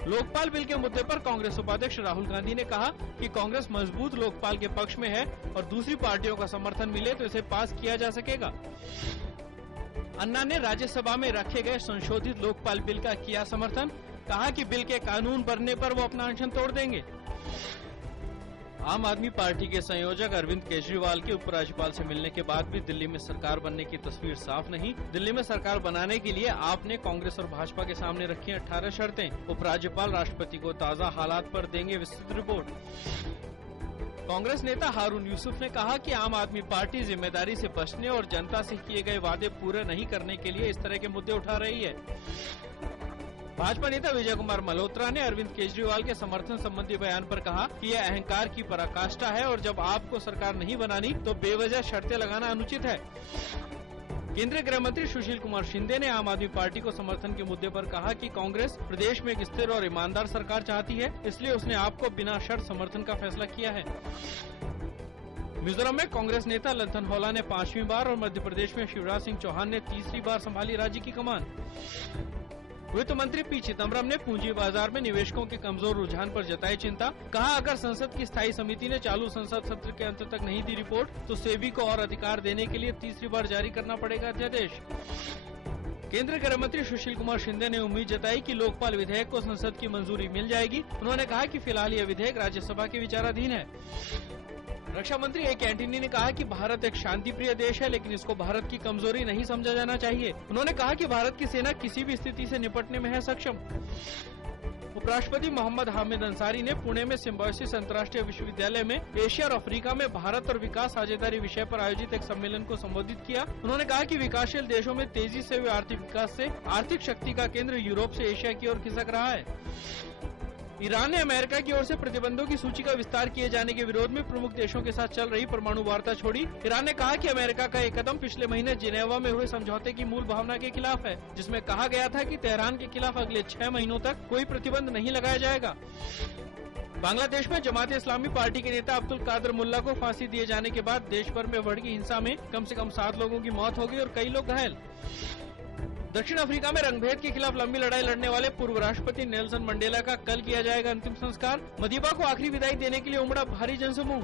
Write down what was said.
Lokpal bill के मुद्दे पर कांग्रेस उपाध्यक्ष राहुल गांधी ने कहा कि कांग्रेस मजबूत लोकपाल के पक्ष में है और दूसरी पार्टियों का समर्थन मिले तो इसे पास किया जा सकेगा। अन्ना ने राज्यसभा में रखे गए संशोधित लोकपाल बिल का किया समर्थन, कहा कि बिल के कानून बनने पर वो अपना अनशन तोड़ देंगे। आम आदमी पार्टी के संयोजक अरविंद केजरीवाल के उपराज्यपाल से मिलने के बाद भी दिल्ली में सरकार बनने की तस्वीर साफ नहीं। दिल्ली में सरकार बनाने के लिए आपने कांग्रेस और भाजपा के सामने रखी 18 शर्तें। उपराज्यपाल राष्ट्रपति को ताज़ा हालात पर देंगे विस्तृत रिपोर्ट। कांग्रेस नेता हारून यूसुफ ने कहा कि आम आदमी पार्टी जिम्मेदारी से बचने और जनता से किए गए वादे पूरे नहीं करने के लिए इस तरह के मुद्दे उठा रही है। भाजपा नेता विजय कुमार मल्होत्रा ने अरविंद केजरीवाल के समर्थन संबंधी बयान पर कहा कि यह अहंकार की पराकाष्ठा है और जब आपको सरकार नहीं बनानी तो बेवजह शर्तें लगाना अनुचित है। केंद्रीय गृह मंत्री सुशील कुमार शिंदे ने आम आदमी पार्टी को समर्थन के मुद्दे पर कहा कि कांग्रेस प्रदेश में एक स्थिर और ईमानदार सरकार चाहती है, इसलिए उसने आपको बिना शर्त समर्थन का फैसला किया है। मिजोरम में कांग्रेस नेता लल्थनहोला ने 5वीं बार और मध्य प्रदेश में शिवराज सिंह चौहान ने 3री बार संभाली राज्य की कमान। वित्त मंत्री पी चिदम्बरम ने पूंजी बाजार में निवेशकों के कमजोर रुझान पर जताई चिंता, कहा अगर संसद की स्थायी समिति ने चालू संसद सत्र के अंत तक नहीं दी रिपोर्ट तो सेबी को और अधिकार देने के लिए 3री बार जारी करना पड़ेगा अध्यादेश। केंद्रीय गृह मंत्री सुशील कुमार शिंदे ने उम्मीद जताई कि लोकपाल विधेयक को संसद की मंजूरी मिल जाएगी। उन्होंने कहा कि फिलहाल यह विधेयक राज्यसभा के विचाराधीन है। रक्षा मंत्री ए के एंटनी ने कहा कि भारत एक शांति प्रिय देश है, लेकिन इसको भारत की कमजोरी नहीं समझा जाना चाहिए। उन्होंने कहा कि भारत की सेना किसी भी स्थिति से निपटने में है सक्षम। उपराष्ट्रपति मोहम्मद हामिद अंसारी ने पुणे में सिम्बायोसिस अंतर्राष्ट्रीय विश्वविद्यालय में एशिया और अफ्रीका में भारत और विकास साझेदारी विषय पर आयोजित एक सम्मेलन को संबोधित किया। उन्होंने कहा कि विकासशील देशों में तेजी से हुए आर्थिक विकास से आर्थिक शक्ति का केंद्र यूरोप से एशिया की ओर खिसक रहा है। ईरान ने अमेरिका की ओर से प्रतिबंधों की सूची का विस्तार किए जाने के विरोध में प्रमुख देशों के साथ चल रही परमाणु वार्ता छोड़ी। ईरान ने कहा कि अमेरिका का एक कदम पिछले महीने जिनेवा में हुए समझौते की मूल भावना के खिलाफ है, जिसमें कहा गया था कि तेहरान के खिलाफ अगले 6 महीनों तक कोई प्रतिबंध नहीं लगाया जाएगा। बांग्लादेश में जमात इस्लामी पार्टी के नेता अब्दुल कादर मुल्ला को फांसी दिए जाने के बाद देश भर में भड़की हिंसा में कम से कम 7 लोगों की मौत हो गई और कई लोग घायल। दक्षिण अफ्रीका में रंगभेद के खिलाफ लंबी लड़ाई लड़ने वाले पूर्व राष्ट्रपति नेल्सन मंडेला का कल किया जाएगा अंतिम संस्कार। मदीबा को आखिरी विदाई देने के लिए उमड़ा भारी जनसमूह।